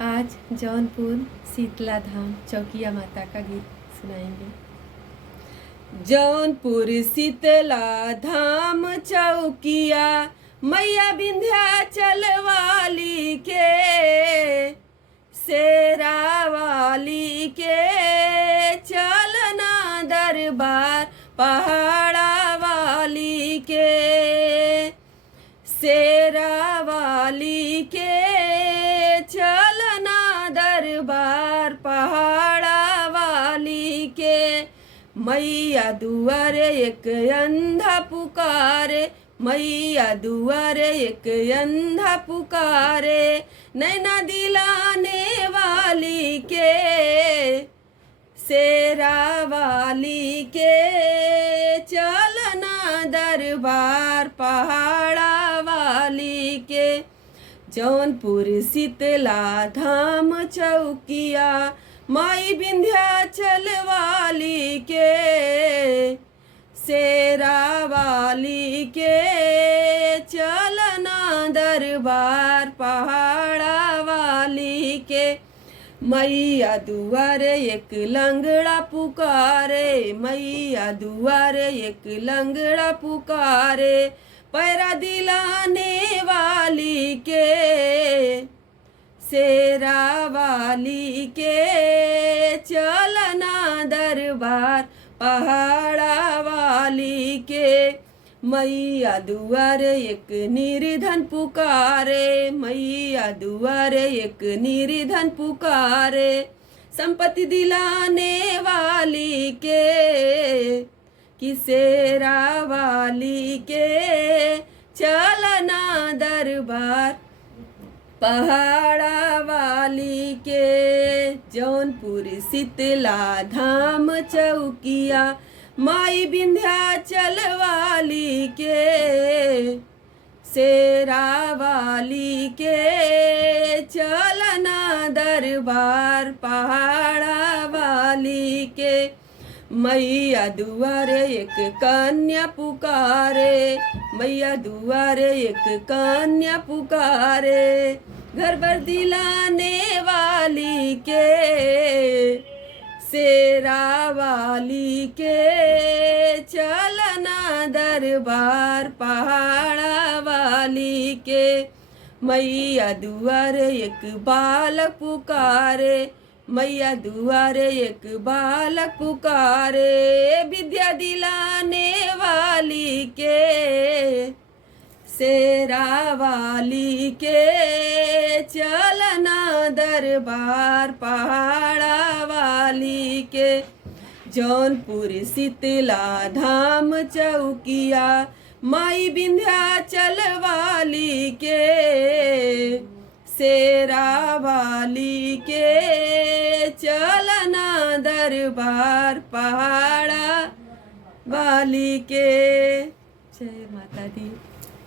आज जौनपुर शीतला धाम चौकिया माता का गीत सुनाएंगे। जौनपुर शीतला धाम चौकिया मैया विंध्याचल वाली के, शेरा वाली के चलना दरबार पहाड़ा वाली के, शेरा वाली के चलना दरबार पहाड़ा वाली के। मैया दुआरे एक अंधा पुकारे, मैया दुआरे एक अंधा पुकारे, नैना दिलाने वाली के, शेरा वाली के चलना दरबार पहाड़ा वाली के। जौनपुर शीतला धाम चौकिया माई विंध्याचल वाली के, शेरा वाली के चलना दरबार पहाड़ा वाली के। मैया दुआरे एक लंगड़ा पुकारे, मैया दुआरे एक लंगड़ा पुकारे, पैरा दिलाने वाली के, शेरा वाली के चलना दरबार पहाड़ा वाली के। मैया दुआरे एक निर्धन पुकारे, मैया दुआरे एक निर्धन पुकारे, संपत्ति दिलाने वाली के, कि शेरा वाली के चलना दरबार पहाड़ा वाली के। जौनपुर शीतला धाम चौकिया माई विंध्याचल वाली के, शेरा वाली के चलना दरबार पहाड़ा वाली के। मैया दुआरे एक कन्या पुकारे, मैया दुआरे एक कन्या पुकारे, घर भर दिलाने वाली के, शेरा वाली के चलना दरबार पहाड़ा वाली के। मैया दुआरे एक बालक पुकारे, मैया दुआरे एक बालक पुकारे, विद्या दिलाने वाली के, शेरा वाली के चलना दरबार पहाड़ा वाली के। जौनपुर शीतला धाम चौकिया माई विंध्याचल वाली के, शेरा वाली के चलना दरबार पहाड़ा वाली के। जय माता दी।